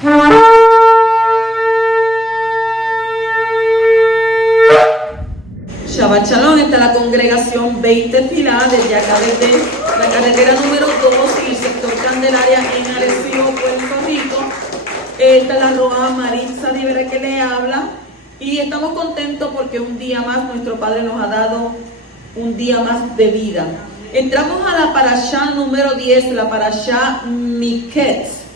Shabbat Shalom, está la congregación 20 Filá, desde acá desde la carretera número 2 y el sector Candelaria en Arecibo, Puerto Rico. Esta es la Roa Maritza Rivera que le habla y estamos contentos porque un día más nuestro Padre nos ha dado un día más de vida. Entramos a la parashá número 10, la parashá Miketz.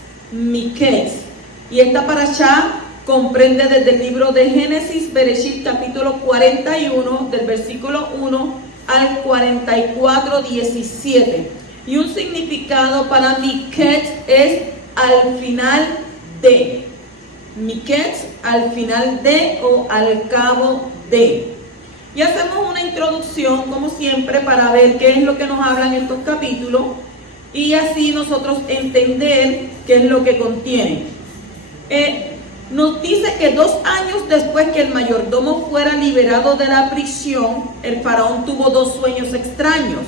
Y esta parashá comprende desde el libro de Génesis, Bereshit, capítulo 41, del versículo 1 al 44, 17. Y un significado para Miketz es al final de. Miketz, al final de o al cabo de. Y hacemos una introducción, como siempre, para ver qué es lo que nos hablan estos capítulos y así nosotros entender qué es lo que contienen. Nos dice que 2 años después que el mayordomo fuera liberado de la prisión, el faraón tuvo 2 sueños extraños.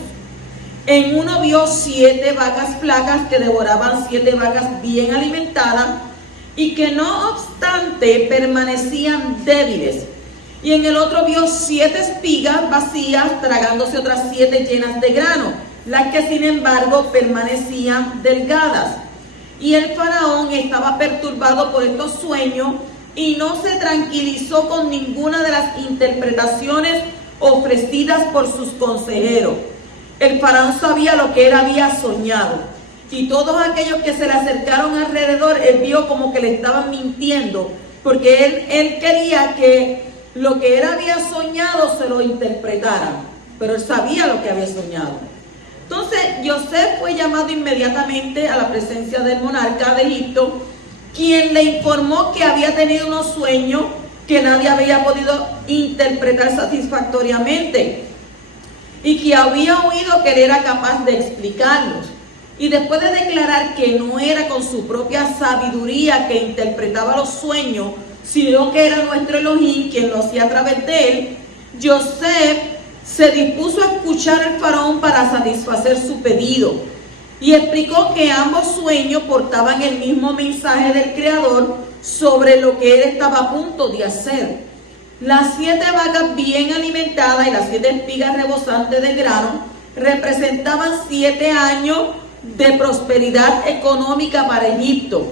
En uno vio 7 vacas flacas que devoraban 7 vacas bien alimentadas y que no obstante permanecían débiles. Y en el otro vio 7 espigas vacías tragándose otras 7 llenas de grano, las que sin embargo permanecían delgadas. Y el faraón estaba perturbado por estos sueños y no se tranquilizó con ninguna de las interpretaciones ofrecidas por sus consejeros. El faraón sabía lo que él había soñado y todos aquellos que se le acercaron alrededor, él vio como que le estaban mintiendo, porque él quería que lo que él había soñado se lo interpretaran, pero él sabía lo que había soñado. Entonces Yosef fue llamado inmediatamente a la presencia del monarca de Egipto, quien le informó que había tenido unos sueños que nadie había podido interpretar satisfactoriamente y que había oído que él era capaz de explicarlos. Y después de declarar que no era con su propia sabiduría que interpretaba los sueños, sino que era nuestro Elohim quien lo hacía a través de él, Yosef se dispuso a escuchar al faraón para satisfacer su pedido y explicó que ambos sueños portaban el mismo mensaje del Creador sobre lo que él estaba a punto de hacer. Las 7 vacas bien alimentadas y las 7 espigas rebosantes de grano representaban 7 años de prosperidad económica para Egipto.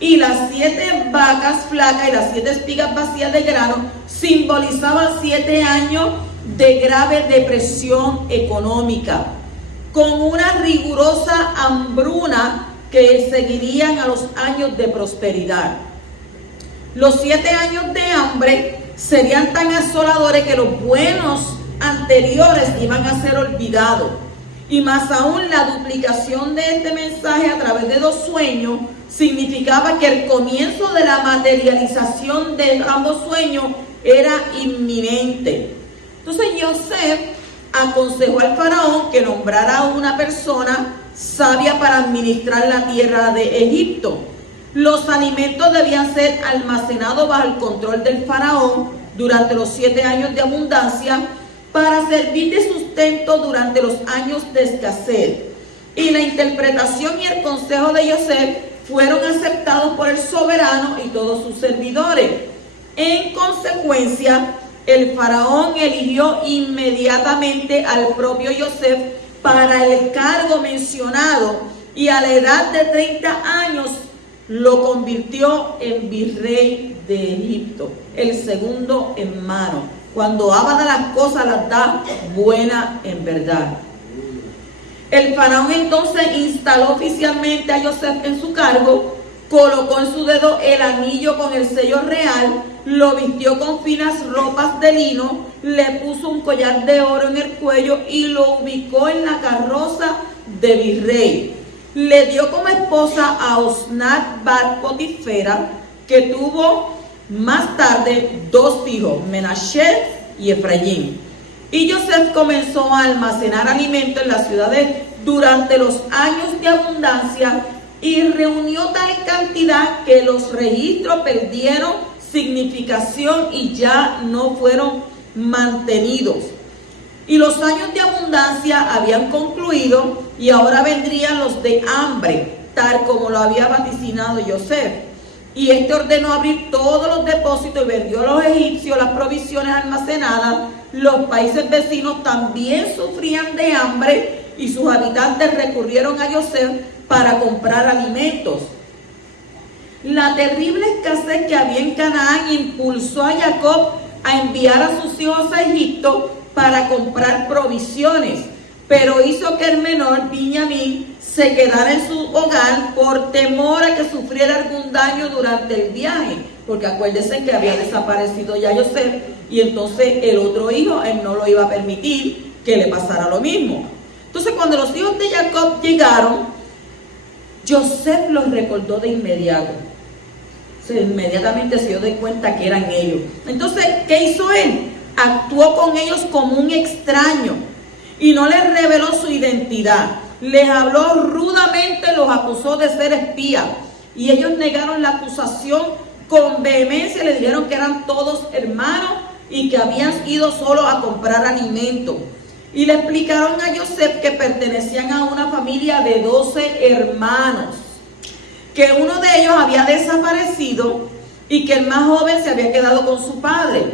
Y las 7 vacas flacas y las 7 espigas vacías de grano simbolizaban 7 años de grave depresión económica, con una rigurosa hambruna que seguirían a los años de prosperidad. Los 7 años de hambre serían tan asoladores que los buenos anteriores iban a ser olvidados. Y más aún, la duplicación de este mensaje a través de 2 sueños significaba que el comienzo de la materialización de ambos sueños era inminente. Entonces Yosef aconsejó al faraón que nombrara a una persona sabia para administrar la tierra de Egipto. Los alimentos debían ser almacenados bajo el control del faraón durante los 7 años de abundancia para servir de sustento durante los años de escasez. Y la interpretación y el consejo de Yosef fueron aceptados por el soberano y todos sus servidores. En consecuencia, el faraón eligió inmediatamente al propio Yosef para el cargo mencionado y a la edad de 30 años lo convirtió en virrey de Egipto, el segundo en mano. Cuando Abba da las cosas, las da buenas en verdad. El faraón entonces instaló oficialmente a Yosef en su cargo, colocó en su dedo el anillo con el sello real, lo vistió con finas ropas de lino, le puso un collar de oro en el cuello y lo ubicó en la carroza de virrey. Le dio como esposa a Osnat Bat Potifera, que tuvo más tarde 2 hijos, Menashe y Efraín. Y Yosef comenzó a almacenar alimento en las ciudades durante los años de abundancia y reunió tal cantidad que los registros perdieron significación y ya no fueron mantenidos. Y los años de abundancia habían concluido y ahora vendrían los de hambre, tal como lo había vaticinado Yosef. Y ordenó abrir todos los depósitos y vendió a los egipcios las provisiones almacenadas. Los países vecinos también sufrían de hambre y sus habitantes recurrieron a José para comprar alimentos. La terrible escasez que había en Canaán impulsó a Jacob a enviar a sus hijos a Egipto para comprar provisiones, pero hizo que el menor, Benjamín, se quedara en su hogar por temor a que sufriera algún daño durante el viaje, porque acuérdense que había desaparecido ya José, y entonces el otro hijo, él no lo iba a permitir que le pasara lo mismo. Entonces cuando los hijos de Jacob llegaron, José los recordó de inmediato. Inmediatamente se dio de cuenta que eran ellos. Entonces, ¿qué hizo él? Actuó con ellos como un extraño y no les reveló su identidad. Les habló rudamente, los acusó de ser espías y ellos negaron la acusación con vehemencia. Le dijeron que eran todos hermanos y que habían ido solo a comprar alimento. Y le explicaron a José que pertenecían a una familia de 12 hermanos, que uno de ellos había desaparecido y que el más joven se había quedado con su padre.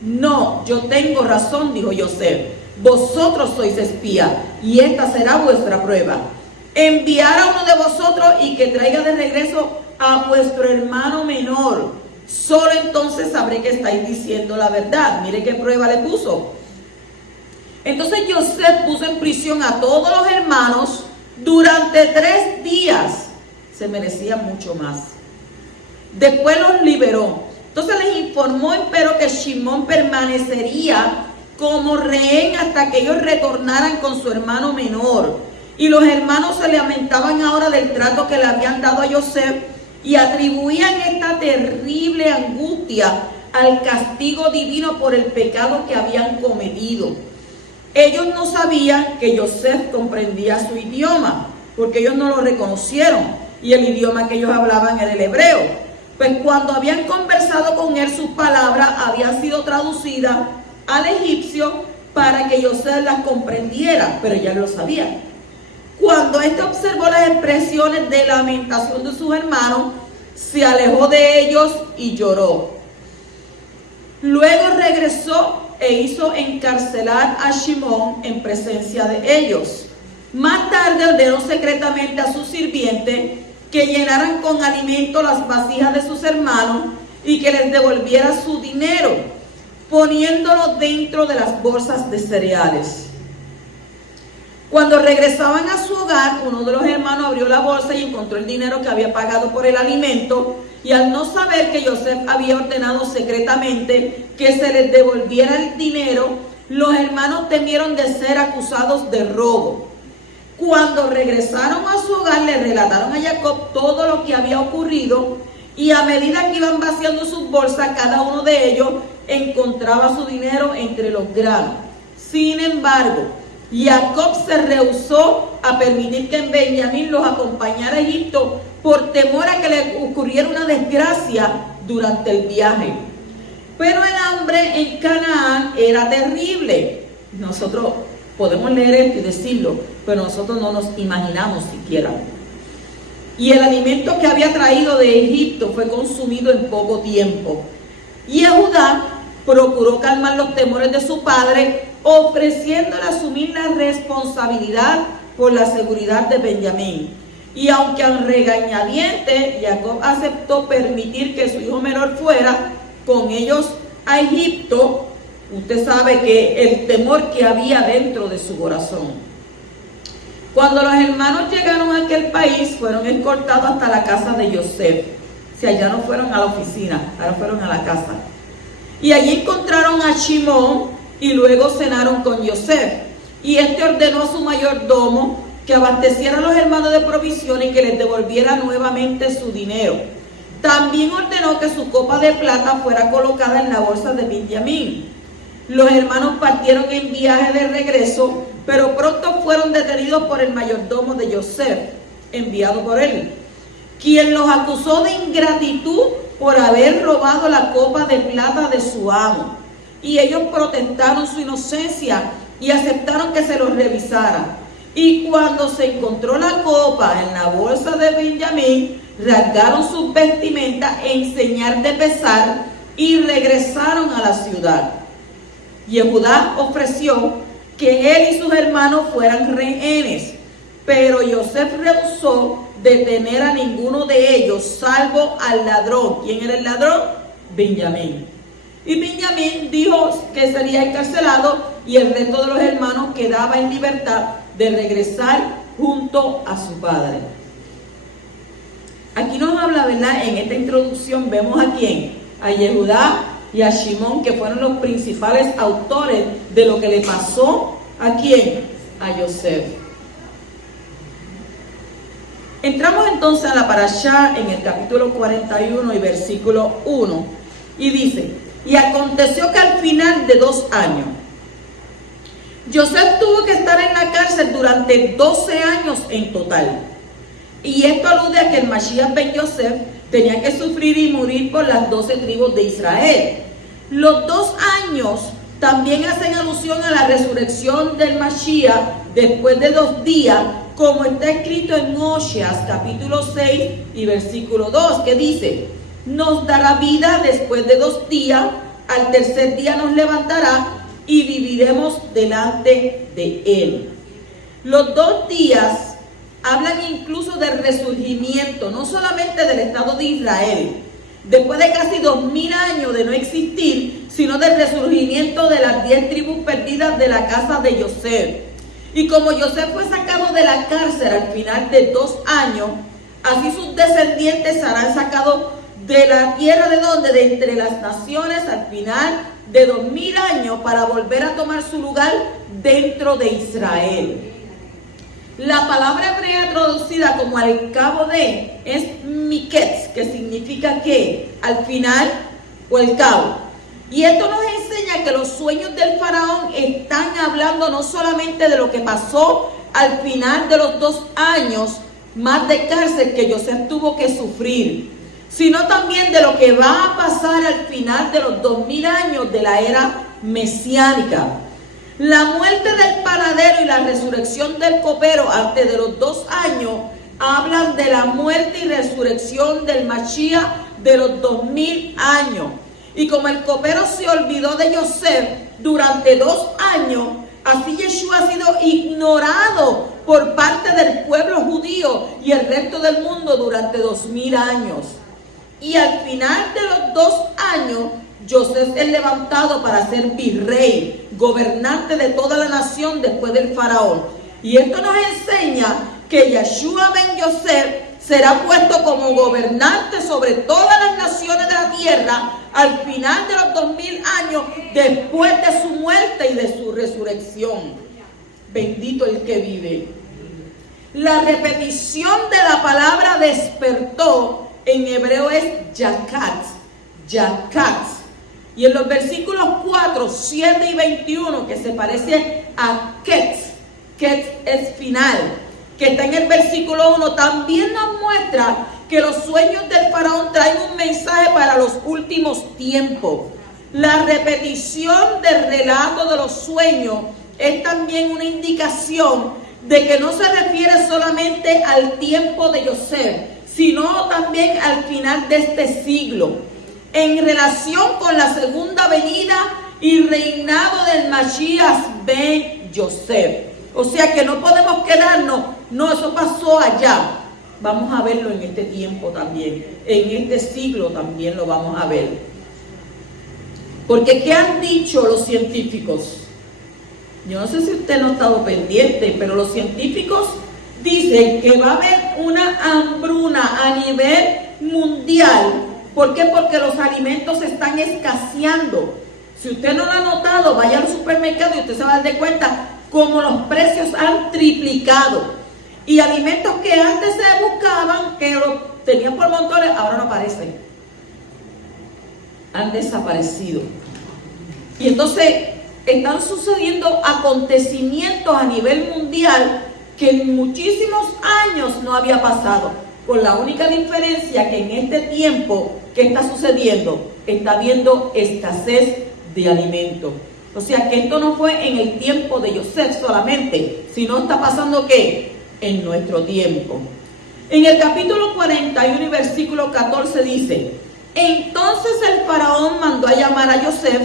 No, yo tengo razón, dijo José. Vosotros sois espías y esta será vuestra prueba. Enviar a uno de vosotros y que traiga de regreso a vuestro hermano menor. Solo entonces sabré que estáis diciendo la verdad. Mire qué prueba le puso. Entonces José puso en prisión a todos los hermanos durante 3 días. Se merecían mucho más. Después los liberó. Entonces les informó, empero, que Shimón permanecería como rehén hasta que ellos retornaran con su hermano menor. Y los hermanos se lamentaban ahora del trato que le habían dado a José y atribuían esta terrible angustia al castigo divino por el pecado que habían cometido. Ellos no sabían que José comprendía su idioma, porque ellos no lo reconocieron. Y el idioma que ellos hablaban era el hebreo. Pues cuando habían conversado con él, sus palabras habían sido traducidas al egipcio para que José las comprendiera, pero ya lo sabía. Cuando éste observó las expresiones de lamentación de sus hermanos, se alejó de ellos y lloró. Luego regresó e hizo encarcelar a Shimón en presencia de ellos. Más tarde ordenó secretamente a sus sirvientes que llenaran con alimento las vasijas de sus hermanos y que les devolviera su dinero, poniéndolo dentro de las bolsas de cereales. Cuando regresaban a su hogar, uno de los hermanos abrió la bolsa y encontró el dinero que había pagado por el alimento, y al no saber que José había ordenado secretamente que se les devolviera el dinero, los hermanos temieron de ser acusados de robo. Cuando regresaron a su hogar, le relataron a Jacob todo lo que había ocurrido, y a medida que iban vaciando sus bolsas, cada uno de ellos encontraba su dinero entre los granos. Sin embargo, Jacob se rehusó a permitir que Benjamín los acompañara a Egipto por temor a que le ocurriera una desgracia durante el viaje. Pero el hambre en Canaán era terrible. Nosotros podemos leer esto y decirlo, pero nosotros no nos imaginamos siquiera. Y el alimento que había traído de Egipto fue consumido en poco tiempo. Y Judá procuró calmar los temores de su padre, ofreciéndole asumir la responsabilidad por la seguridad de Benjamín. Y aunque a regañadientes, Jacob aceptó permitir que su hijo menor fuera con ellos a Egipto. Usted sabe que el temor que había dentro de su corazón. Cuando los hermanos llegaron a aquel país, fueron escoltados hasta la casa de José. Si allá no fueron a la oficina, ahora fueron a la casa. Y allí encontraron a Shimón y luego cenaron con José. Y este ordenó a su mayordomo que abasteciera a los hermanos de provisiones y que les devolviera nuevamente su dinero. También ordenó que su copa de plata fuera colocada en la bolsa de Benjamín. Los hermanos partieron en viaje de regreso, pero pronto fueron detenidos por el mayordomo de José, enviado por él, quien los acusó de ingratitud por haber robado la copa de plata de su amo. Y ellos protestaron su inocencia y aceptaron que se los revisara. Y cuando se encontró la copa en la bolsa de Benjamín, rasgaron sus vestimentas en señal de pesar y regresaron a la ciudad. Yehudá ofreció que él y sus hermanos fueran rehenes, pero José rehusó detener a ninguno de ellos, salvo al ladrón. ¿Quién era el ladrón? Benjamín. Y Benjamín dijo que sería encarcelado y el resto de los hermanos quedaba en libertad de regresar junto a su padre. Aquí nos habla, ¿verdad? En esta introducción vemos a quién, a Yehudá y a Shimón, que fueron los principales autores de lo que le pasó a quién, a Yosef. Entramos entonces a la parashá en el capítulo 41 y versículo 1 y dice: y aconteció que al final de 2 años Yosef tuvo que estar en la cárcel durante 12 años en total. Y esto alude a que el Mashiach ben Yosef tenía que sufrir y morir por las 12 tribus de Israel. Los 2 años también hacen alusión a la resurrección del Mashiach después de 2 días, como está escrito en Oseas capítulo 6 y versículo 2, que dice: nos dará vida después de 2 días, al tercer día nos levantará y viviremos delante de él. Los 2 días hablan incluso del resurgimiento, no solamente del Estado de Israel, después de casi 2000 años de no existir, sino del resurgimiento de las 10 tribus perdidas de la casa de Yosef. Y como Yosef fue sacado de la cárcel al final de 2 años, así sus descendientes serán sacados de la tierra de donde, de entre las naciones, al final de 2000 años, para volver a tomar su lugar dentro de Israel. La palabra hebrea traducida como al cabo de es miketz, que significa que al final o el cabo. Y esto nos enseña que los sueños del faraón están hablando no solamente de lo que pasó al final de los 2 años más de cárcel que Yosef tuvo que sufrir, sino también de lo que va a pasar al final de los 2000 años de la era mesiánica. La muerte del panadero y la resurrección del copero antes de los 2 años hablan de la muerte y resurrección del Mashiach de los 2000 años. Y como el copero se olvidó de Yosef durante 2 años, así Yeshua ha sido ignorado por parte del pueblo judío y el resto del mundo durante 2000 años. Y al final de los 2 años, Yosef es levantado para ser virrey, gobernante de toda la nación después del faraón. Y esto nos enseña que Yeshua ben Yosef será puesto como gobernante sobre todas las naciones de la tierra al final de los 2000 años después de su muerte y de su resurrección. Bendito el que vive. La repetición de la palabra despertó en hebreo es yakat, yakat. Y en los versículos 4, 7 y 21, que se parece a Ketz, Ketz es final, que está en el versículo 1, también nos muestra que los sueños del faraón traen un mensaje para los últimos tiempos. La repetición del relato de los sueños es también una indicación de que no se refiere solamente al tiempo de Yosef, sino también al final de este siglo, en relación con la segunda venida y reinado del Mashiach ben Yosef. O sea que no podemos quedarnos, no, eso pasó allá. Vamos a verlo en este tiempo también, en este siglo también lo vamos a ver. Porque ¿qué han dicho los científicos? Yo no sé si usted no ha estado pendiente, pero los científicos dicen que va a haber una hambruna a nivel mundial. ¿Por qué? Porque los alimentos están escaseando. Si usted no lo ha notado, vaya al supermercado y usted se va a dar de cuenta cómo los precios han triplicado. Y alimentos que antes se buscaban, que los tenían por montones, ahora no aparecen. Han desaparecido. Y entonces están sucediendo acontecimientos a nivel mundial que en muchísimos años no había pasado. Con la única diferencia que en este tiempo, ¿qué está sucediendo? Está habiendo escasez de alimentos. O sea que esto no fue en el tiempo de Yosef solamente, sino está pasando ¿qué? En nuestro tiempo. En el capítulo 41 y versículo 14 dice: entonces el faraón mandó a llamar a José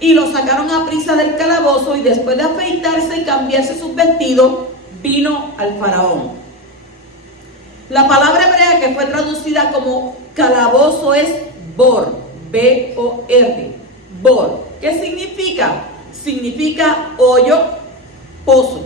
y lo sacaron a prisa del calabozo, y después de afeitarse y cambiarse sus vestidos, vino al faraón. La palabra hebrea que fue traducida como calabozo es bor, B-O-R, bor. ¿Qué significa? Significa hoyo, pozo.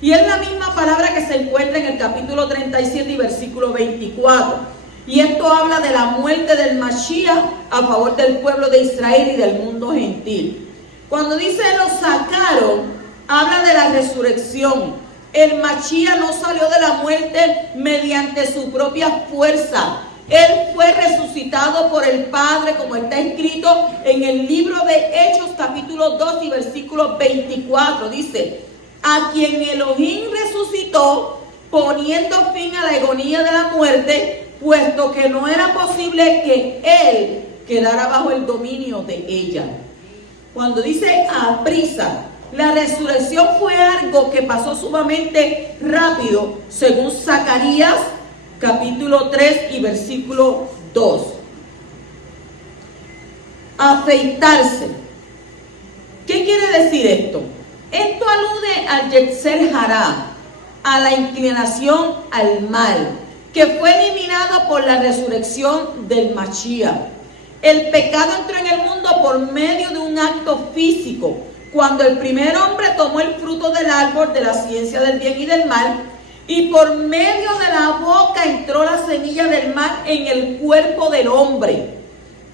Y es la misma palabra que se encuentra en el capítulo 37 y versículo 24. Y esto habla de la muerte del Mashiach a favor del pueblo de Israel y del mundo gentil. Cuando dice lo sacaron, habla de la resurrección. El Mashiach no salió de la muerte mediante su propia fuerza. Él fue resucitado por el Padre, como está escrito en el libro de Hechos, capítulo 2 y versículo 24. Dice: a quien Elohim resucitó, poniendo fin a la agonía de la muerte, puesto que no era posible que él quedara bajo el dominio de ella. Cuando dice a prisa, la resurrección fue algo que pasó sumamente rápido, según Zacarías capítulo 3 y versículo 2. Afeitarse. ¿Qué quiere decir esto? Esto alude al Yetzer Hará, a la inclinación al mal, que fue eliminado por la resurrección del Mashiach. El pecado entró en el mundo por medio de un acto físico, cuando el primer hombre tomó el fruto del árbol de la ciencia del bien y del mal, y por medio de la boca entró la semilla del mal en el cuerpo del hombre.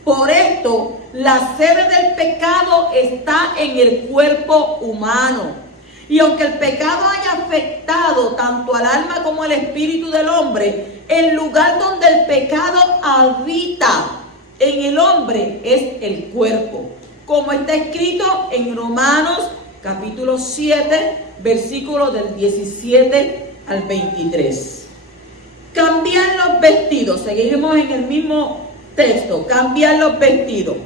Por esto, la sede del pecado está en el cuerpo humano. Y aunque el pecado haya afectado tanto al alma como al espíritu del hombre, el lugar donde el pecado habita en el hombre es el cuerpo, como está escrito en Romanos capítulo 7, versículos del 17 al 23. Cambiar los vestidos. Seguimos en el mismo texto. Cambiar los vestidos.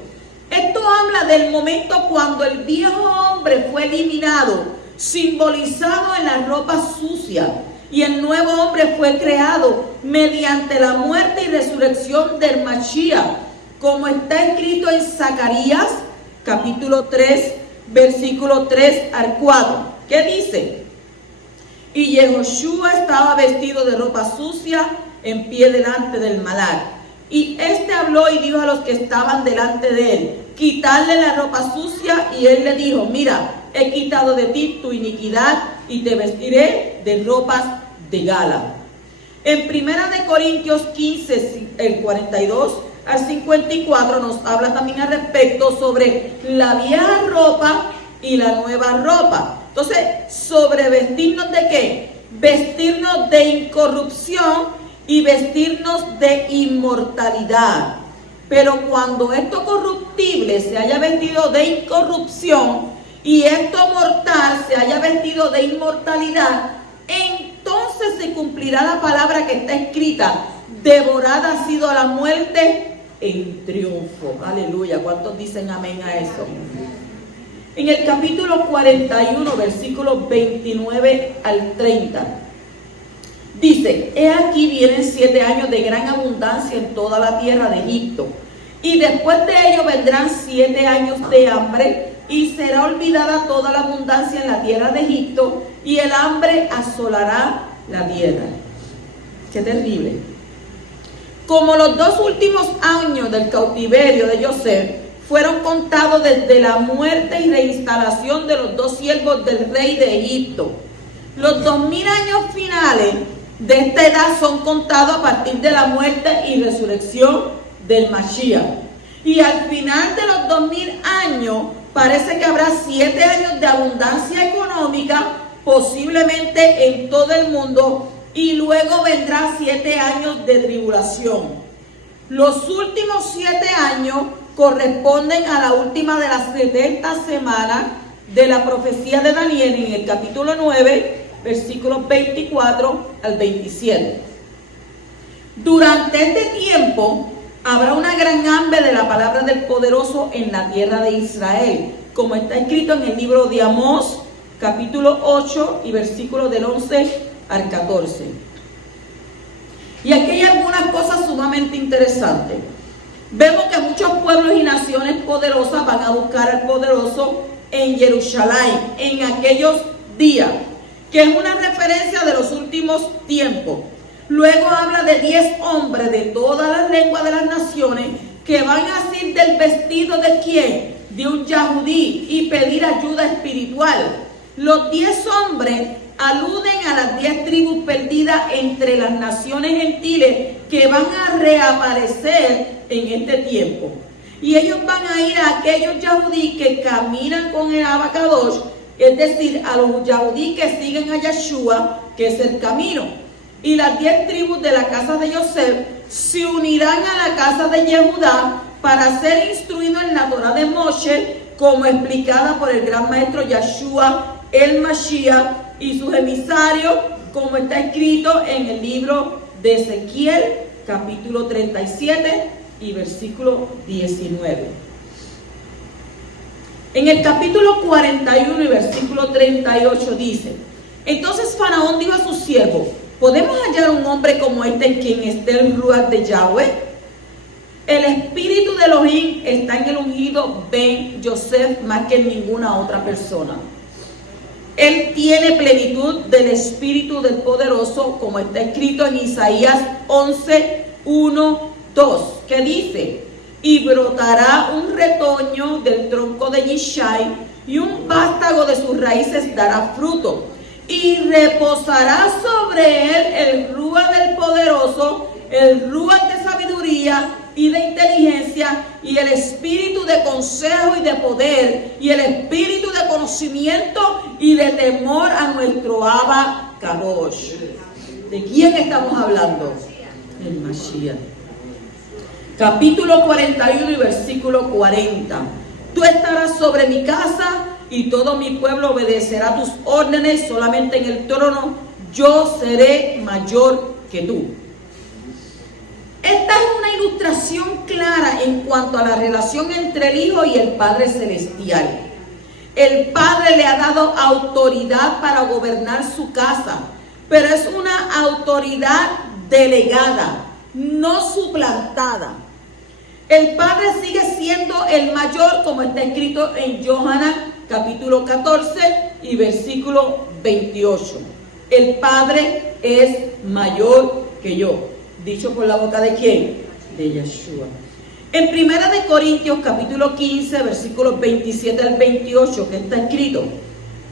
Esto habla del momento cuando el viejo hombre fue eliminado, simbolizado en la ropa sucia, y el nuevo hombre fue creado mediante la muerte y resurrección del Mashiach, como está escrito en Zacarías capítulo 3, versículo 3 al 4. ¿Qué dice? Y Yehoshua estaba vestido de ropa sucia en pie delante del Malak. Y este habló y dijo a los que estaban delante de él: quitarle la ropa sucia. Y él le dijo: mira, he quitado de ti tu iniquidad y te vestiré de ropas de gala. En 1 Corintios 15, el 42 al 54 nos habla también al respecto sobre la vieja ropa y la nueva ropa. Entonces, sobre vestirnos de ¿qué? Vestirnos de incorrupción y vestirnos de inmortalidad. Pero cuando esto corruptible se haya vestido de incorrupción y esto mortal se haya vestido de inmortalidad, entonces se cumplirá la palabra que está escrita: devorada ha sido la muerte en triunfo. Aleluya. ¿Cuántos dicen amén a eso? En el capítulo 41, versículos 29 al 30, dice: he aquí vienen 7 años de gran abundancia en toda la tierra de Egipto, y después de ello vendrán 7 años de hambre, y será olvidada toda la abundancia en la tierra de Egipto, y el hambre asolará la tierra. Qué terrible. Como los 2 últimos años del cautiverio de José fueron contados desde la muerte y reinstalación de los 2 siervos del rey de Egipto, los 2000 años finales de esta edad son contados a partir de la muerte y resurrección del Mashiach. Y al final de los 2000 años parece que habrá 7 años de abundancia económica, posiblemente en todo el mundo, y luego vendrá 7 años de tribulación. Los últimos 7 años corresponden a la última de las 70 semanas de la profecía de Daniel en el capítulo 9, versículos 24 al 27. Durante este tiempo habrá una gran hambre de la palabra del poderoso en la tierra de Israel, como está escrito en el libro de Amós, capítulo 8 y versículos del 11 al 14. Y aquí hay algunas cosas sumamente interesantes. Vemos que muchos pueblos y naciones poderosas van a buscar al poderoso en Jerusalén en aquellos días, que es una referencia de los últimos tiempos. Luego habla de 10 hombres de todas las lenguas de las naciones que van a asir del vestido de ¿quién? De un yahudí y pedir ayuda espiritual. Los 10 hombres aluden a las 10 tribus perdidas entre las naciones gentiles que van a reaparecer en este tiempo. Y ellos van a ir a aquellos yahudí que caminan con el Abacadosh, es decir, a los yahudí que siguen a Yeshua, que es el camino. Y las 10 tribus de la casa de Yosef se unirán a la casa de Yehudá para ser instruidos en la Torah de Moshe, como explicada por el gran maestro Yeshua el Mashiach y sus emisarios, como está escrito en el libro de Ezequiel, capítulo 37 y versículo 19. En el capítulo 41 y versículo 38 dice: entonces Faraón dijo a sus siervos: ¿podemos hallar un hombre como este en quien esté el Ruach de Yahweh? El espíritu de Elohim está en el ungido Ben Yosef más que en ninguna otra persona. Él tiene plenitud del espíritu del poderoso, como está escrito en Isaías 11, 1, 2, que dice: y brotará un retoño del tronco de Yishai, y un vástago de sus raíces dará fruto, y reposará sobre él el Ruach del poderoso, el Ruach de sabiduría y de inteligencia, y el espíritu de consejo y de poder, y el espíritu de conocimiento y de temor a nuestro Abba Kadosh. ¿De quién estamos hablando? El Mashiach. Capítulo 41 y versículo 40. Tú estarás sobre mi casa y todo mi pueblo obedecerá tus órdenes. Solamente en el trono yo seré mayor que tú. Esta es una ilustración clara en cuanto a la relación entre el Hijo y el Padre Celestial. El Padre le ha dado autoridad para gobernar su casa, pero es una autoridad delegada, no suplantada. El Padre sigue siendo el mayor, como está escrito en Yohanan capítulo 14 y versículo 28. El Padre es mayor que yo. ¿Dicho por la boca de quién? De Yeshua. En 1 Corintios capítulo 15, versículos 27 al 28, que está escrito: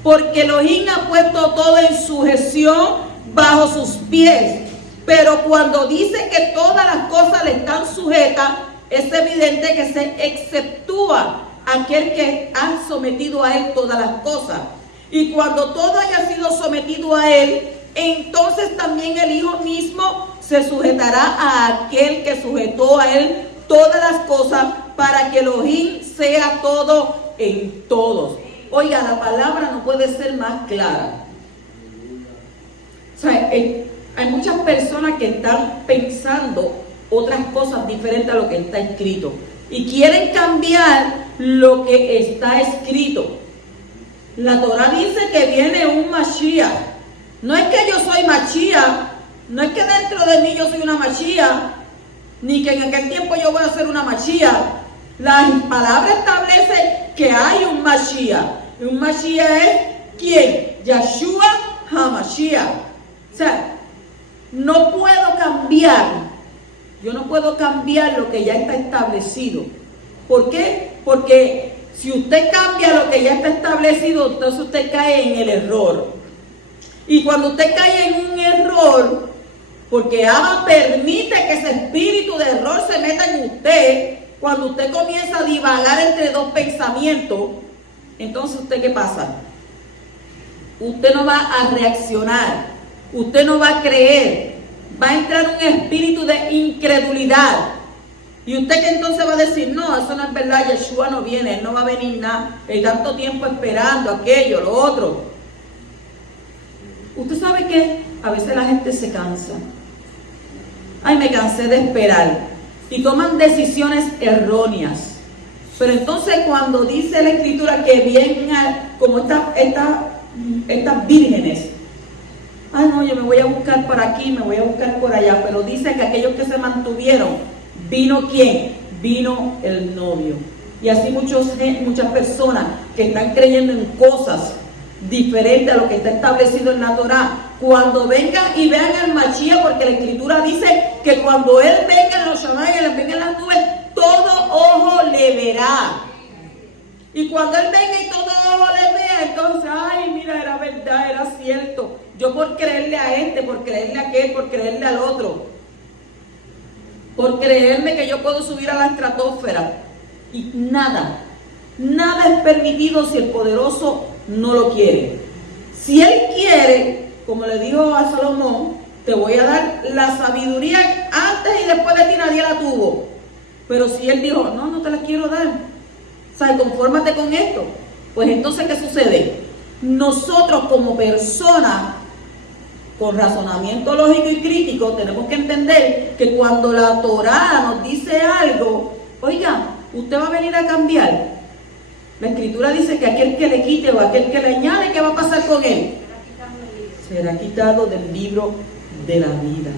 porque Elohim ha puesto todo en sujeción bajo sus pies, pero cuando dice que todas las cosas le están sujetas, es evidente que se exceptúa aquel que ha sometido a él todas las cosas. Y cuando todo haya sido sometido a él, entonces también el Hijo mismo se sujetará a aquel que sujetó a él todas las cosas, para que Elohim sea todo en todos. Oiga, la palabra no puede ser más clara. O sea, hay muchas personas que están pensando otras cosas diferentes a lo que está escrito y quieren cambiar lo que está escrito. La Torah dice que viene un Mashiach. No es que yo soy Mashiach, no es que dentro de mí yo soy una Mashiach, ni que en aquel tiempo yo voy a ser una Mashiach. La palabra establece que hay un Mashiach. Y un Mashiach es ¿quién? Yeshua HaMashiach. O sea, no puedo cambiar. Yo no puedo cambiar lo que ya está establecido. ¿Por qué? Porque si usted cambia lo que ya está establecido, entonces usted cae en el error. Y cuando usted cae en un error, porque Abba permite que ese espíritu de error se meta en usted, cuando usted comienza a divagar entre dos pensamientos, entonces ¿usted qué pasa? Usted no va a reaccionar, usted no va a creer, va a entrar un espíritu de incredulidad. Y usted que entonces va a decir: no, eso no es verdad, Yeshua no viene, él no va a venir nada, hay tanto tiempo esperando aquello, lo otro. Usted sabe que a veces la gente se cansa. Ay, me cansé de esperar. Y toman decisiones erróneas. Pero entonces cuando dice la Escritura que vienen como estas vírgenes, ay no, yo me voy a buscar por aquí, me voy a buscar por allá, pero dice que aquellos que se mantuvieron, ¿vino quién? Vino el novio. Y así muchas personas que están creyendo en cosas diferentes a lo que está establecido en la Torá, cuando vengan y vean al Mashiach, porque la Escritura dice que cuando Él venga en los Shammai, Él venga en las nubes, todo ojo le verá. Y cuando Él venga y todo ojo le vea, entonces, ay, mira, era verdad, era cierto. Yo por creerle a este, por creerle a aquel, por creerle al otro, por creerme que yo puedo subir a la estratosfera. Y nada es permitido si el poderoso no lo quiere. Si Él quiere, como le dijo a Salomón, te voy a dar la sabiduría antes y después de ti nadie la tuvo. Pero si Él dijo, no te la quiero dar, o sea, confórmate con esto, pues entonces ¿qué sucede? Nosotros como personas con razonamiento lógico y crítico tenemos que entender que cuando la Torá nos dice algo, oiga, usted va a venir a cambiar. La Escritura dice que aquel que le quite o aquel que le añade, ¿qué va a pasar con él? Será quitado del libro de la vida.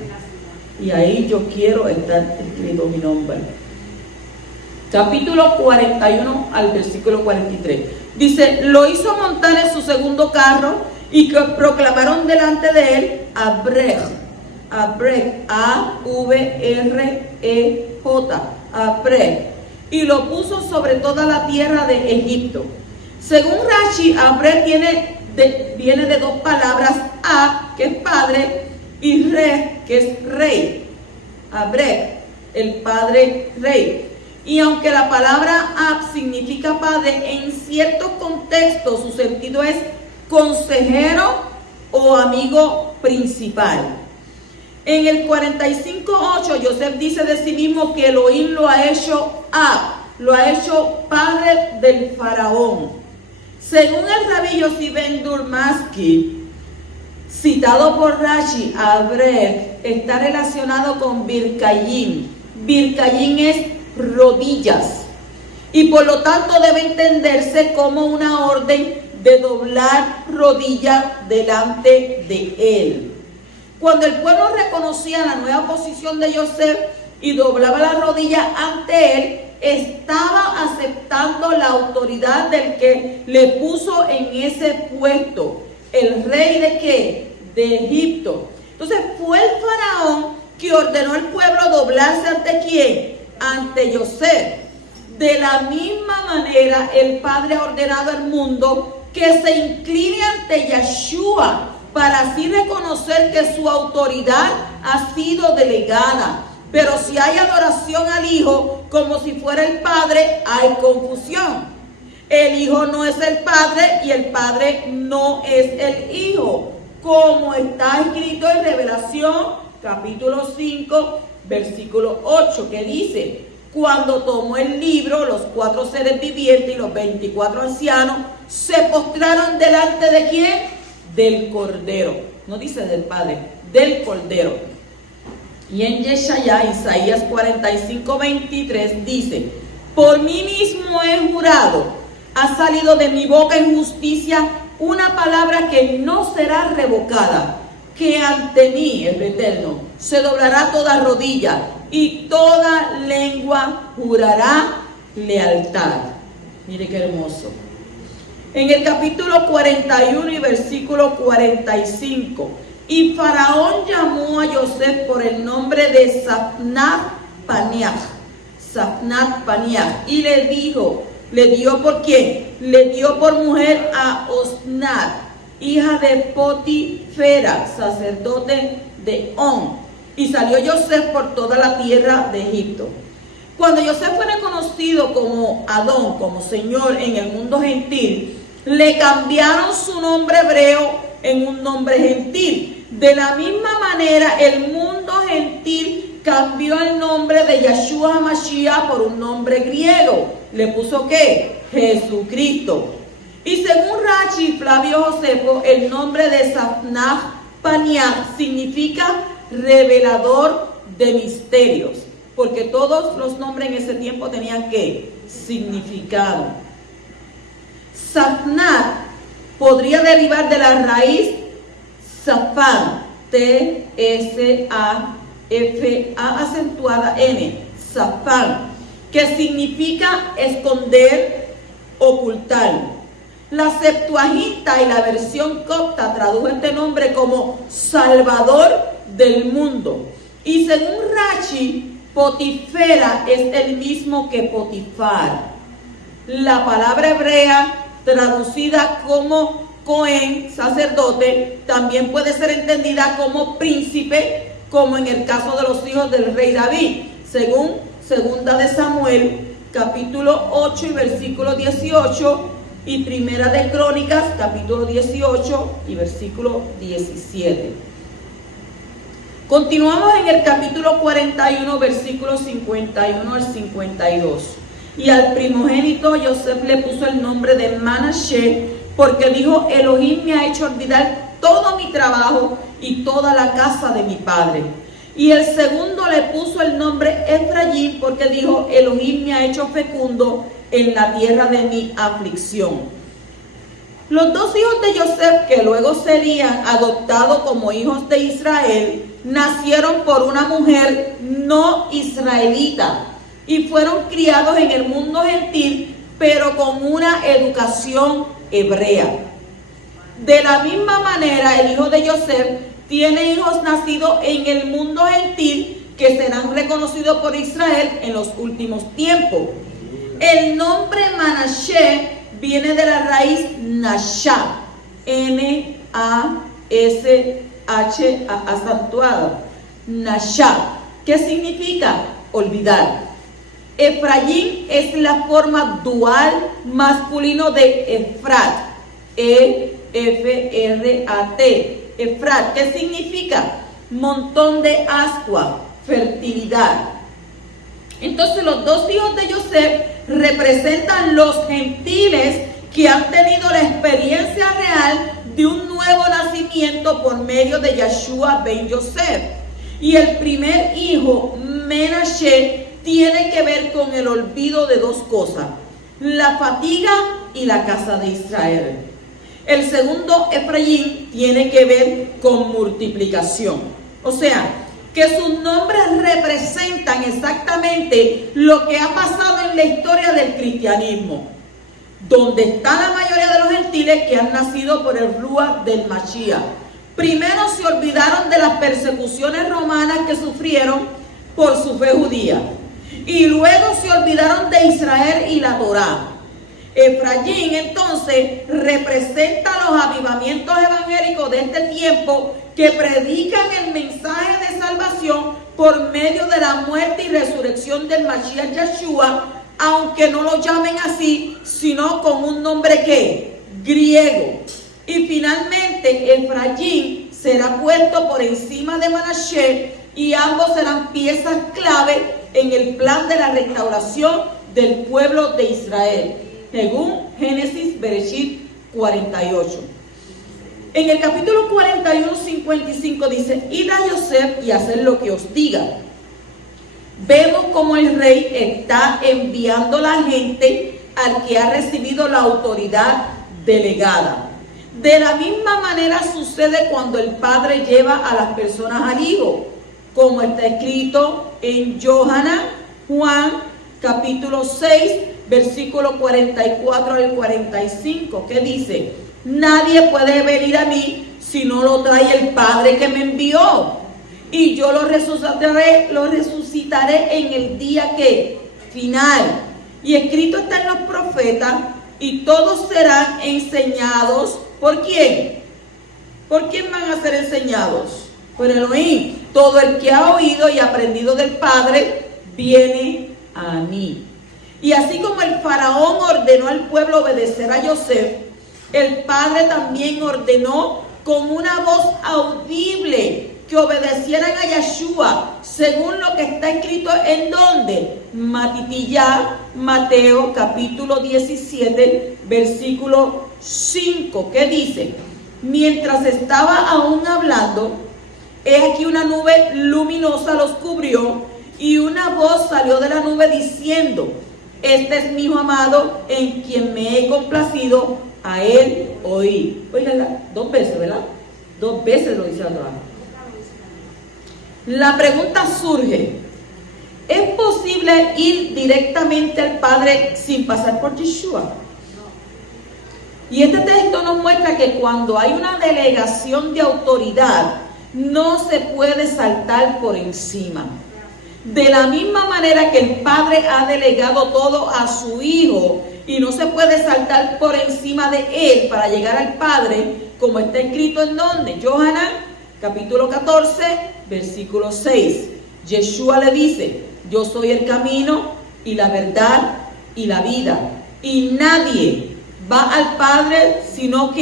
Y ahí yo quiero estar escrito mi nombre. Capítulo 41 al versículo 43. Dice, lo hizo montar en su segundo carro y que proclamaron delante de él Abrej, A-V-R-E-J, Abrej, y lo puso sobre toda la tierra de Egipto. Según Rashi, Abrej viene de dos palabras, Ab, que es padre, y Re, que es rey. Abrej, el padre rey. Y aunque la palabra Ab significa padre, en ciertos contextos su sentido es consejero o amigo principal. En el 45:8, Yosef dice de sí mismo que Elohim lo ha hecho Ab, lo ha hecho padre del faraón. Según el rabí Yossi ben Durmaski, citado por Rashi, Abrej está relacionado con Birkayim. Birkayim es rodillas, y por lo tanto debe entenderse como una orden de doblar rodillas delante de él. Cuando el pueblo reconocía la nueva posición de Yosef y doblaba la rodilla ante él, estaba aceptando la autoridad del que le puso en ese puesto, el rey de ¿qué? De Egipto. Entonces fue el faraón que ordenó al pueblo doblarse ante ¿quién? Ante Yosef. De la misma manera, el Padre ha ordenado al mundo que se incline ante Yeshua para así reconocer que su autoridad ha sido delegada. Pero si hay adoración al Hijo como si fuera el Padre, hay confusión. El Hijo no es el Padre y el Padre no es el Hijo, como está escrito en Revelación capítulo 5, versículo 8, que dice: cuando tomó el libro, los 4 seres vivientes y los 24 ancianos se postraron delante de ¿quién? Del Cordero. No dice del Padre, del Cordero. Y en Yeshaya, Isaías 45:23 dice: por mí mismo he jurado, ha salido de mi boca en justicia una palabra que no será revocada, que ante mí, el Eterno, se doblará toda rodilla y toda lengua jurará lealtad. Mire qué hermoso. En el capítulo 41 y versículo 45, y Faraón llamó a Yosef por el nombre de Safnat Paneah, y le dijo, ¿le dio por quién? Le dio por mujer a Osnat, hija de Potifera, sacerdote de On. Y salió Yosef por toda la tierra de Egipto. Cuando Yosef fue reconocido como Adón, como Señor en el mundo gentil, le cambiaron su nombre hebreo en un nombre gentil. De la misma manera, el mundo gentil cambió el nombre de Yeshua HaMashiach por un nombre griego. ¿Le puso qué? Jesucristo. Y según Rashi Flavio Josefo, el nombre de Safnat Paneah significa revelador de misterios, porque todos los nombres en ese tiempo tenían ¿qué? Significado. Safnat podría derivar de la raíz Safán, T-S-A-F-A acentuada N, Safán, que significa esconder, ocultar. La Septuaginta y la versión copta tradujo este nombre como Salvador del mundo. Y según Rashi, Potifera es el mismo que Potifar. La palabra hebrea traducida como Cohen, sacerdote, también puede ser entendida como príncipe, como en el caso de los hijos del rey David, según Segunda de Samuel, capítulo 8 y versículo 18, y Primera de Crónicas, capítulo 18 y versículo 17. Continuamos en el capítulo 41, versículos 51 al 52. Y al primogénito Yosef le puso el nombre de Manashe, porque dijo: Elohim me ha hecho olvidar todo mi trabajo y toda la casa de mi padre. Y el segundo le puso el nombre Efraín, porque dijo: Elohim me ha hecho fecundo en la tierra de mi aflicción. Los dos hijos de Yosef, que luego serían adoptados como hijos de Israel, nacieron por una mujer no israelita y fueron criados en el mundo gentil, pero con una educación hebrea. De la misma manera, el hijo de Yosef tiene hijos nacidos en el mundo gentil que serán reconocidos por Israel en los últimos tiempos. El nombre Manashe viene de la raíz Nashá, N-A-S-H acentuada, Nashá, ¿qué significa? Olvidar. Efraín es la forma dual masculino de Efrat, E-F-R-A-T, Efrat, ¿qué significa? Montón de ascua, fertilidad. Entonces los dos hijos de Yosef representan los gentiles que han tenido la experiencia real de un nuevo nacimiento por medio de Yeshua ben Yosef. Y el primer hijo, Menashe, tiene que ver con el olvido de dos cosas: la fatiga y la casa de Israel. El segundo, Efraín, tiene que ver con multiplicación. O sea, que sus nombres representan exactamente lo que ha pasado en la historia del cristianismo, donde está la mayoría de los gentiles que han nacido por el Ruach del Mashiach. Primero se olvidaron de las persecuciones romanas que sufrieron por su fe judía, y luego se olvidaron de Israel y la Torá. Efraín entonces representa los avivamientos evangélicos de este tiempo que predican el mensaje de salvación por medio de la muerte y resurrección del Mashiach Yeshua, aunque no lo llamen así, sino con un nombre que griego. Y finalmente Efraín será puesto por encima de Manashe, y ambos serán piezas clave en el plan de la restauración del pueblo de Israel, según Génesis Bereshit 48. En el capítulo 41, 55 dice: id a Yosef y haced lo que os diga. Vemos como el rey está enviando la gente al que ha recibido la autoridad delegada. De la misma manera sucede cuando el padre lleva a las personas al hijo, como está escrito en Juan capítulo 6, versículo 44 al 45, que dice: nadie puede venir a mí si no lo trae el Padre que me envió, y yo lo resucitaré en el día que final. Y escrito está en los profetas, y todos serán enseñados. ¿Por quién? ¿Por quién van a ser enseñados? Por Elohim. Todo el que ha oído y aprendido del Padre viene a mí. Y así como el faraón ordenó al pueblo obedecer a Yosef, el Padre también ordenó con una voz audible que obedecieran a Yeshua, según lo que está escrito en donde, Mateo capítulo 17, versículo 5, que dice: mientras estaba aún hablando, he aquí una nube luminosa los cubrió, y una voz salió de la nube diciendo: este es mi hijo amado, en quien me he complacido, a él oí. Oiganla, dos veces, ¿verdad? 2 veces lo dice la Torá. La pregunta surge: ¿es posible ir directamente al Padre sin pasar por Yeshua? Y este texto nos muestra que cuando hay una delegación de autoridad, no se puede saltar por encima. De la misma manera que el Padre ha delegado todo a su Hijo y no se puede saltar por encima de Él para llegar al Padre, como está escrito en donde, Yohanan, capítulo 14, versículo 6. Yeshua le dice: yo soy el camino y la verdad y la vida, y nadie va al Padre sino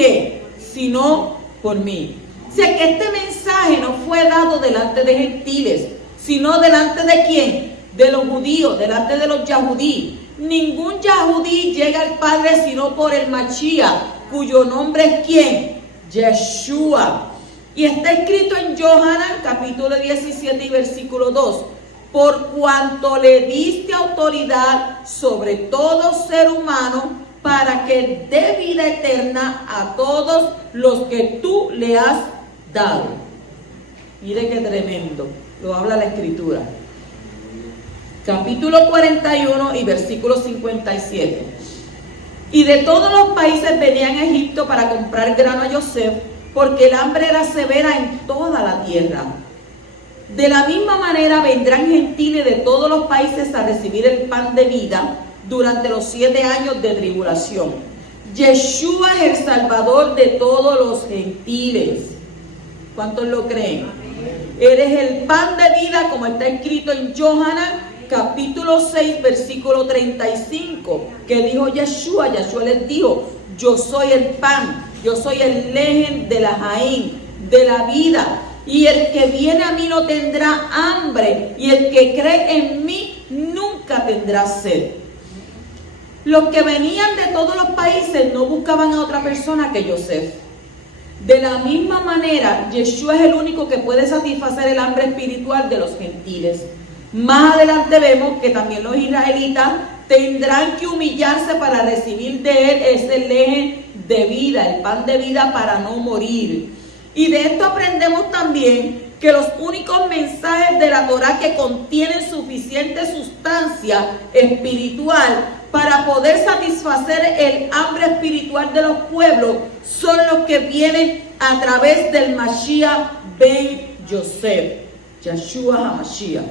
por mí. O sea que este mensaje no fue dado delante de gentiles, sino delante de quién, de los judíos, delante de los yahudí. Ningún yahudí llega al Padre sino por el Mashiach, cuyo nombre es ¿quién? Yeshua. Y está escrito en Yohanan capítulo 17 y versículo 2: por cuanto le diste autoridad sobre todo ser humano, para que dé vida eterna a todos los que tú le has dado. Mire qué tremendo, lo habla la Escritura. Capítulo 41 y versículo 57. Y de todos los países venían a Egipto para comprar grano a Yosef, porque el hambre era severa en toda la tierra. De la misma manera vendrán gentiles de todos los países a recibir el pan de vida durante los 7 años de tribulación. Yeshua es el Salvador de todos los gentiles. ¿Cuántos lo creen? Eres el pan de vida, como está escrito en Yohanan capítulo 6 versículo 35, que dijo Yeshua les dijo: yo soy el pan, yo soy el lejen de la Jaín, de la vida, y el que viene a mí no tendrá hambre, y el que cree en mí nunca tendrá sed. Los que venían de todos los países no buscaban a otra persona que Yosef. De la misma manera, Yeshua es el único que puede satisfacer el hambre espiritual de los gentiles. Más adelante vemos que también los israelitas tendrán que humillarse para recibir de él ese leje de vida, el pan de vida para no morir. Y de esto aprendemos también que los únicos mensajes de la Torá que contienen suficiente sustancia espiritual para poder satisfacer el hambre espiritual de los pueblos son los que vienen a través del Mashiach ben Yosef, Yeshua HaMashiach.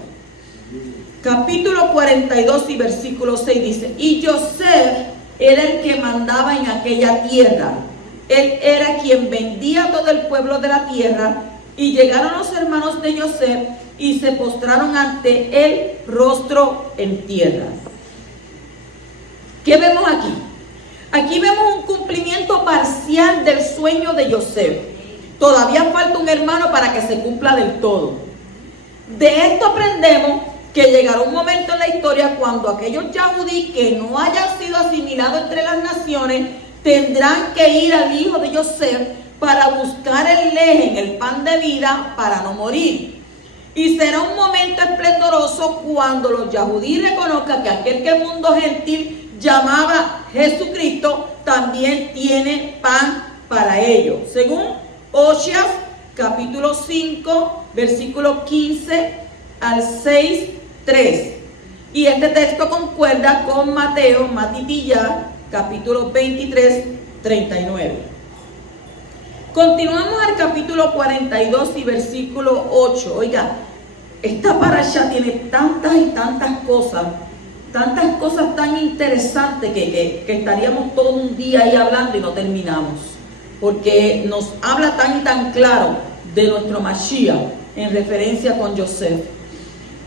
Capítulo 42 y versículo 6 dice: y Yosef era el que mandaba en aquella tierra. Él era quien vendía a todo el pueblo de la tierra. Y llegaron los hermanos de Yosef y se postraron ante él rostro en tierra. ¿Qué vemos aquí? Aquí vemos un cumplimiento parcial del sueño de Yosef. Todavía falta un hermano para que se cumpla del todo. De esto aprendemos que llegará un momento en la historia cuando aquellos yahudí que no hayan sido asimilados entre las naciones tendrán que ir al hijo de Yosef para buscar el lejen, el pan de vida, para no morir. Y será un momento esplendoroso cuando los yahudí reconozcan que aquel que el mundo gentil llamaba Jesucristo también tiene pan para ellos. Según Oseas, capítulo 5, versículo 15 al 6:3. Y este texto concuerda con Mateo, Matitilla, capítulo 23, 39. Continuamos al capítulo 42 y versículo 8. Oiga, esta parasha tiene tantas y tantas cosas tan interesantes que estaríamos todo un día ahí hablando y no terminamos. Porque nos habla tan y tan claro de nuestro Mashiach en referencia con Yosef.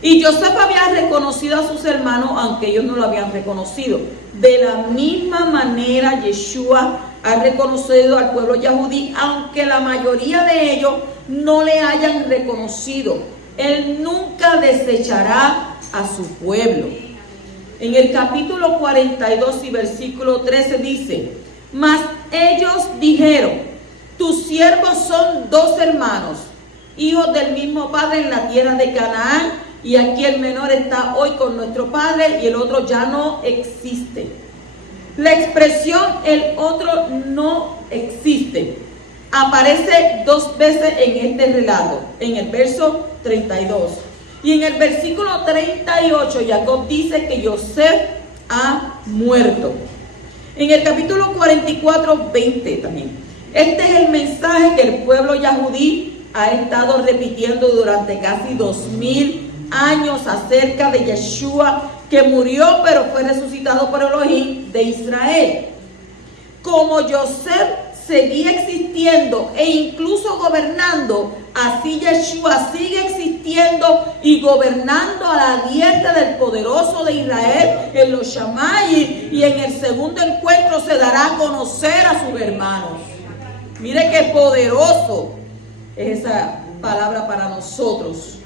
Y Yosef había reconocido a sus hermanos, aunque ellos no lo habían reconocido. De la misma manera, Yeshua ha reconocido al pueblo yahudí, aunque la mayoría de ellos no le hayan reconocido. Él nunca desechará a su pueblo. En el capítulo 42 y versículo 13 dice: mas ellos dijeron: tus siervos son 2 hermanos, hijos del mismo padre en la tierra de Canaán, y aquí el menor está hoy con nuestro padre y el otro ya no existe. La expresión el otro no existe aparece 2 veces en este relato, en el verso 32. Y en el versículo 38, Jacob dice que José ha muerto. En el capítulo 44, 20 también. Este es el mensaje que el pueblo yahudí ha estado repitiendo durante casi 2000 años acerca de Yeshua, que murió pero fue resucitado por Elohim de Israel. Como José seguía existiendo e incluso gobernando, así Yeshua sigue existiendo y gobernando a la diestra del poderoso de Israel en los Shammai, y en el segundo encuentro se dará a conocer a sus hermanos. Mire qué poderoso es esa palabra para nosotros.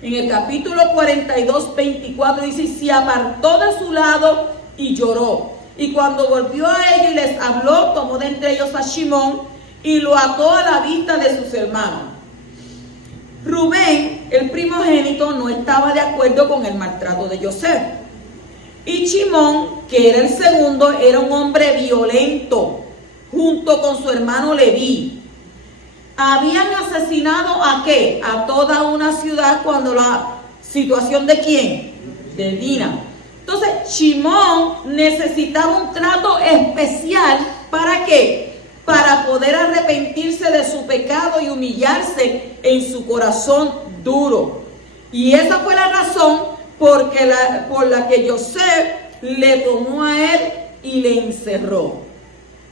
En el capítulo 42, 24 dice: y se apartó de su lado y lloró. Y cuando volvió a ellos y les habló, tomó de entre ellos a Shimón y lo ató a la vista de sus hermanos. Rubén, el primogénito, no estaba de acuerdo con el maltrato de José. Y Shimón, que era el segundo, era un hombre violento, junto con su hermano Leví. Habían asesinado ¿a qué? A toda una ciudad cuando la situación de ¿quién? De Dina. Entonces, Shimón necesitaba un trato especial. ¿Para qué? Para poder arrepentirse de su pecado y humillarse en su corazón duro. Y esa fue la razón por la que José le tomó a él y le encerró.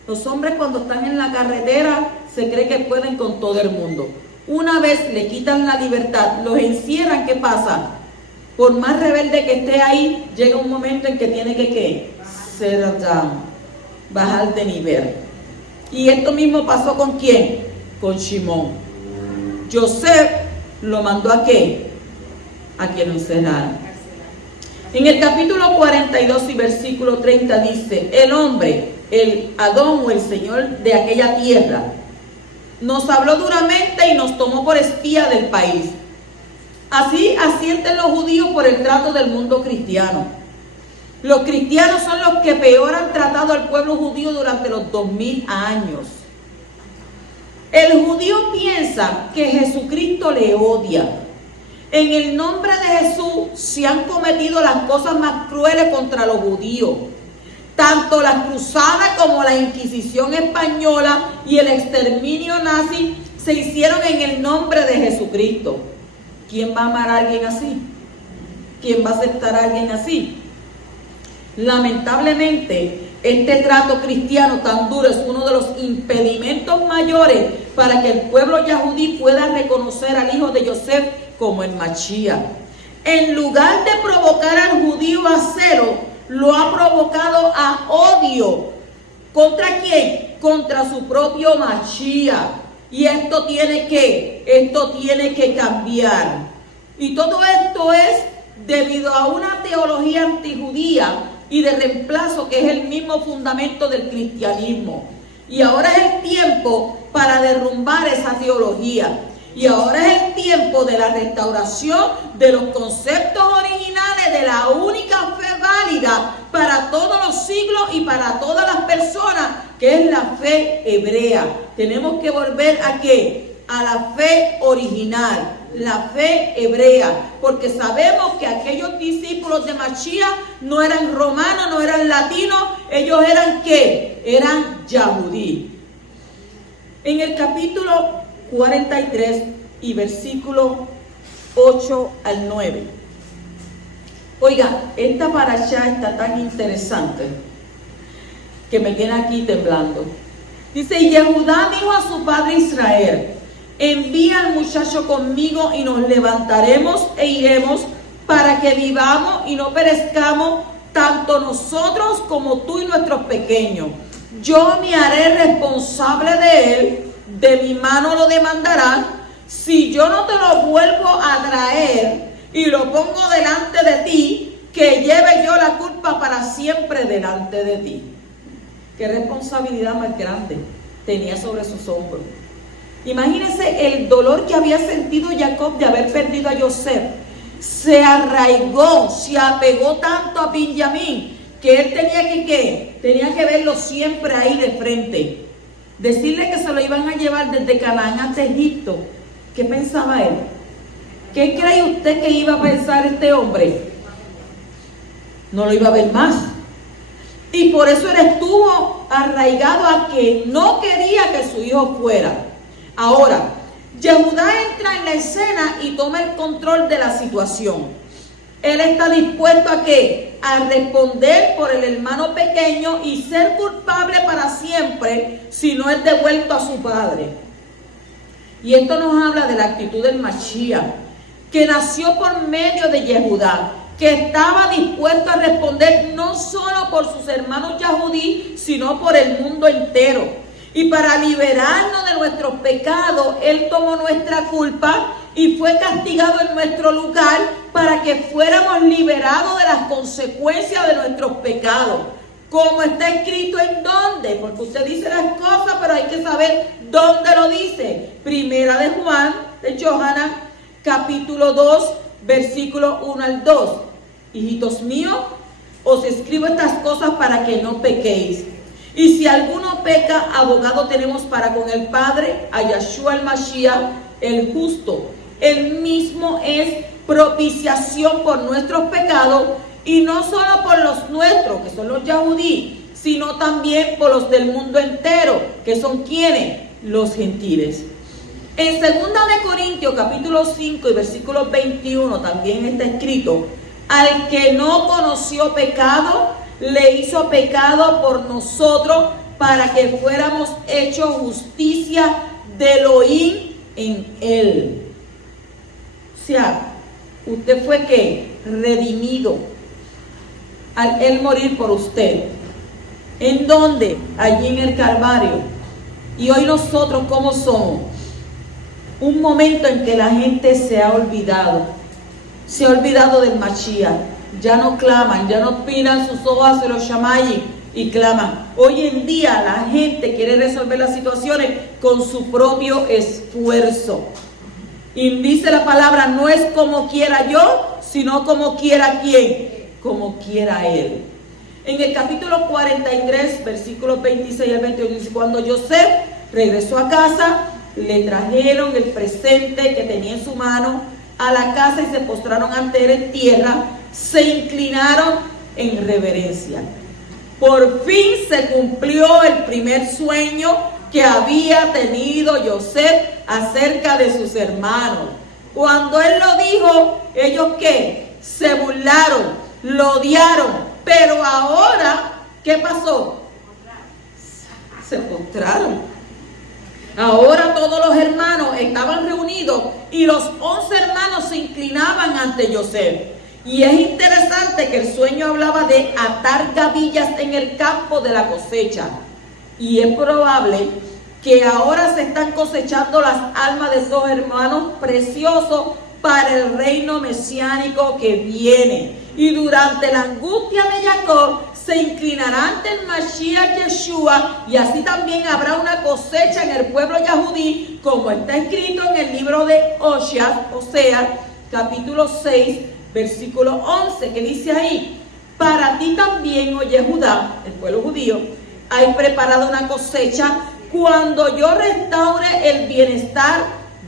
Los hombres, cuando están en la carretera, se cree que pueden con todo el mundo. Una vez le quitan la libertad, los encierran, ¿qué pasa? Por más rebelde que esté ahí, llega un momento en que tiene que ¿qué? Bajar de nivel. Y esto mismo pasó ¿con quién? Con Shimón. José lo mandó ¿a qué? A que lo encerraran. En el capítulo 42 y versículo 30 dice: el hombre, el Adón o el Señor de aquella tierra, nos habló duramente y nos tomó por espía del país. Así asienten los judíos por el trato del mundo cristiano. Los cristianos son los que peor han tratado al pueblo judío durante los 2000 años. El judío piensa que Jesucristo le odia. En el nombre de Jesús se han cometido las cosas más crueles contra los judíos. Tanto la cruzada como la Inquisición española y el exterminio nazi se hicieron en el nombre de Jesucristo. ¿Quién va a amar a alguien así? ¿Quién va a aceptar a alguien así? Lamentablemente, este trato cristiano tan duro es uno de los impedimentos mayores para que el pueblo yahudí pueda reconocer al hijo de Yosef como el Mashiach. En lugar de provocar al judío a celo, lo ha provocado a odio. ¿Contra quién? Contra su propio Mashiach. Y esto tiene que cambiar. Y todo esto es debido a una teología antijudía y de reemplazo que es el mismo fundamento del cristianismo. Y ahora es el tiempo para derrumbar esa teología. Y ahora es el tiempo de la restauración de los conceptos originales de la única fe válida para todos los siglos y para todas las personas, que es la fe hebrea. Tenemos que volver ¿a qué? A la fe original, la fe hebrea, porque sabemos que aquellos discípulos de Mashiach no eran romanos, no eran latinos, ellos eran ¿qué? Eran yahudí. En el capítulo 43 y versículo 8 al 9. Oiga, esta parashá está tan interesante que me tiene aquí temblando. Dice: y Yehudá dijo a su padre Israel: envía al muchacho conmigo y nos levantaremos e iremos para que vivamos y no perezcamos, tanto nosotros como tú y nuestros pequeños. Yo me haré responsable de él, de mi mano lo demandará. Si yo no te lo vuelvo a traer y lo pongo delante de ti, que lleve yo la culpa para siempre delante de ti. Qué responsabilidad más grande tenía sobre sus hombros. Imagínense el dolor que había sentido Jacob de haber perdido a José. Se arraigó, se apegó tanto a Benjamín que él tenía que verlo siempre ahí de frente. decirle que se lo iban a llevar desde Canaán hasta Egipto, ¿qué pensaba él? ¿Qué cree usted que iba a pensar este hombre? No lo iba a ver más. Y por eso él estuvo arraigado a que no quería que su hijo fuera. Ahora, Yehudá entra en la escena y toma el control de la situación. Él está dispuesto a ¿qué? A responder por el hermano pequeño y ser culpable para siempre si no es devuelto a su padre. Y esto nos habla de la actitud del Mashiach, que nació por medio de Yehudá, que estaba dispuesto a responder no solo por sus hermanos Yahudí, sino por el mundo entero. Y para liberarnos de nuestros pecados, Él tomó nuestra culpa y fue castigado en nuestro lugar para que fuéramos liberados de las consecuencias de nuestros pecados. Como está escrito en dónde, porque usted dice las cosas, pero hay que saber dónde lo dice. Primera de Juan, de Johanna, capítulo 2, versículo 1 al 2. Hijitos míos, os escribo estas cosas para que no pequéis. Y si alguno peca, abogado tenemos para con el Padre, a Yahshua el Mashiach, el justo. Él mismo es propiciación por nuestros pecados, y no solo por los nuestros, que son los Yahudí, sino también por los del mundo entero, que son ¿quiénes? Los gentiles. En 2 de Corintios, capítulo 5 y versículo 21, también está escrito: al que no conoció pecado, le hizo pecado por nosotros, para que fuéramos hechos justicia de Elohim en él. O sea, usted fue ¿qué? Redimido al él morir por usted. ¿En dónde? Allí en el Calvario. Y hoy nosotros, ¿cómo somos? Un momento en que la gente se ha olvidado del Mashiach. Ya no claman, ya no miran sus ojos hacia los Shamayim y claman. Hoy en día la gente quiere resolver las situaciones con su propio esfuerzo. Y dice la palabra, no es como quiera yo, sino como quiera quién, como quiera él. En el capítulo 43, versículos 26 al 28, dice: cuando Yosef regresó a casa, le trajeron el presente que tenía en su mano a la casa y se postraron ante él en tierra, se inclinaron en reverencia. Por fin se cumplió el primer sueño que había tenido Yosef acerca de sus hermanos. Cuando él lo dijo, ellos ¿qué? Se burlaron, lo odiaron, pero ahora, ¿qué pasó? Se postraron. Ahora todos los hermanos estaban reunidos y los 11 hermanos se inclinaban ante Yosef. Y es interesante que el sueño hablaba de atar gavillas en el campo de la cosecha. Y es probable que ahora se están cosechando las almas de esos hermanos preciosos para el reino mesiánico que viene. Y durante la angustia de Jacob se inclinará ante el Mashiach Yeshua, y así también habrá una cosecha en el pueblo Yahudí, como está escrito en el libro de Oseas, capítulo 6, versículo 11, que dice ahí: para ti también, oh Yehudá, el pueblo judío, hay preparado una cosecha cuando yo restaure el bienestar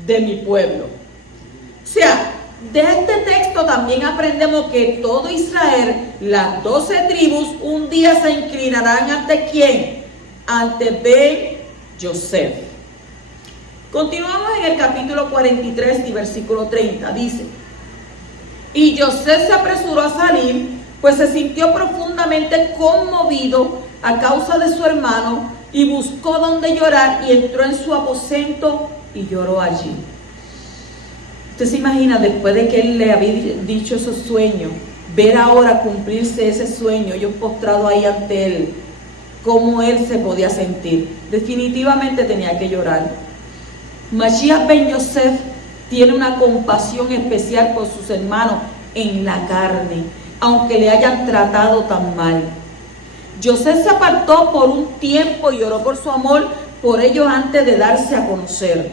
de mi pueblo. O sea, de este texto también aprendemos que todo Israel, las 12 tribus, un día se inclinarán ante ¿quién? Ante Ben Yosef. Continuamos en el capítulo 43 y versículo 30. Dice: y Yosef se apresuró a salir, pues se sintió profundamente conmovido a causa de su hermano, y buscó donde llorar, y entró en su aposento y lloró allí. Usted se imagina, después de que él le había dicho esos sueños, ver ahora cumplirse ese sueño, ellos postrados ahí ante él, cómo él se podía sentir. Definitivamente tenía que llorar. Mashiach ben Yosef tiene una compasión especial por sus hermanos en la carne, aunque le hayan tratado tan mal. Yosef se apartó por un tiempo y oró por su amor por ellos antes de darse a conocer.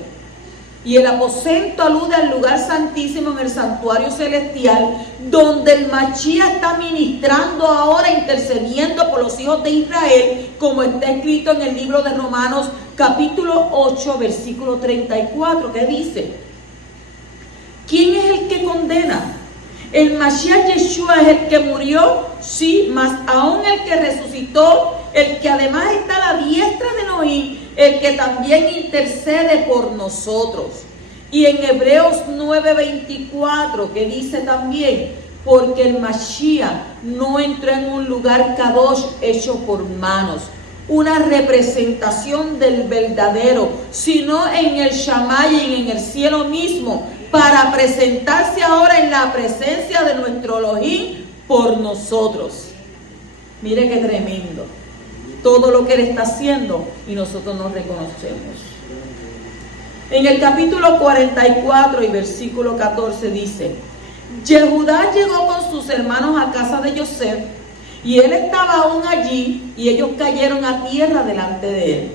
Y el aposento alude al lugar santísimo en el santuario celestial, donde el Mashiach está ministrando ahora, intercediendo por los hijos de Israel, como está escrito en el libro de Romanos, capítulo 8, versículo 34, que dice: ¿quién es el que condena? El Mashiach Yeshua es el que murió, sí, mas aún el que resucitó, el que además está a la diestra de Elohim, el que también intercede por nosotros. Y en Hebreos 9:24, que dice también: porque el Mashiach no entró en un lugar kadosh hecho por manos, una representación del verdadero, sino en el Shammai, en el cielo mismo, para presentarse ahora en la presencia de nuestro Elohim por nosotros. Mire qué tremendo todo lo que Él está haciendo y nosotros no reconocemos. En el capítulo 44 y versículo 14 dice: Yehudá llegó con sus hermanos a casa de Yosef, y él estaba aún allí, y ellos cayeron a tierra delante de él.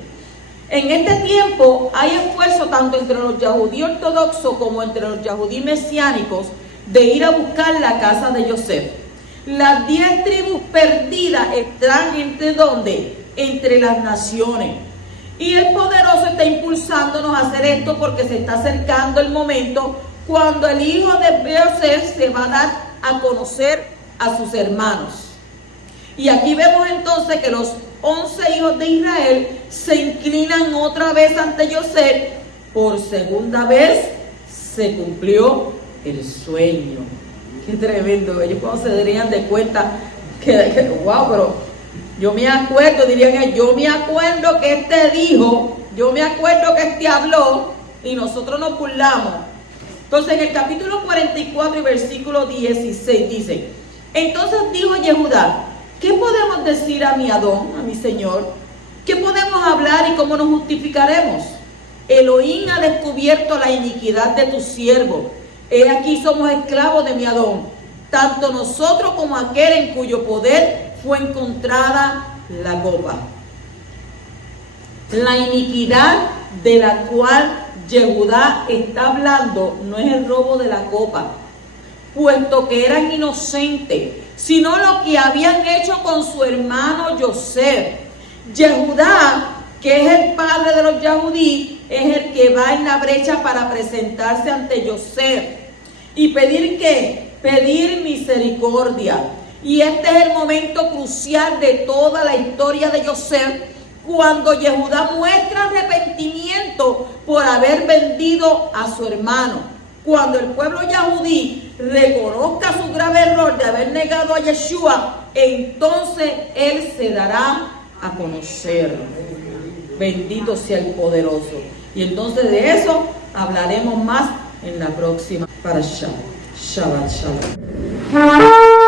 En este tiempo hay esfuerzo tanto entre los yahudí ortodoxos como entre los yahudí mesiánicos de ir a buscar la casa de Yosef. Las 10 tribus perdidas están entre ¿dónde? Entre las naciones. Y el poderoso está impulsándonos a hacer esto porque se está acercando el momento cuando el hijo de Yosef se va a dar a conocer a sus hermanos. Y aquí vemos entonces que los 11 hijos de Israel se inclinan otra vez ante Yosef. Por segunda vez se cumplió el sueño. Qué tremendo. Ellos cuando se darían de cuenta que wow, pero yo me acuerdo, dirían ellos, yo me acuerdo que este dijo, yo me acuerdo que este habló, y nosotros nos burlamos. Entonces en el capítulo 44 y versículo 16 dice: entonces dijo Yehudá: ¿qué podemos decir a mi Adón, a mi Señor? ¿Qué podemos hablar y cómo nos justificaremos? Elohim ha descubierto la iniquidad de tu siervo. He aquí somos esclavos de mi Adón, tanto nosotros como aquel en cuyo poder fue encontrada la copa. La iniquidad de la cual Yehudá está hablando no es el robo de la copa, puesto que eran inocentes, sino lo que habían hecho con su hermano Yosef. Yehudá, que es el padre de los yahudí, es el que va en la brecha para presentarse ante Yosef y pedir ¿qué? Pedir misericordia. Y este es el momento crucial de toda la historia de Yosef, cuando Yehudá muestra arrepentimiento por haber vendido a su hermano. Cuando el pueblo yahudí reconozca su grave error de haber negado a Yeshua, entonces él se dará a conocer. Bendito sea el poderoso. Y entonces de eso hablaremos más en la próxima parashá. Shabbat Shalom.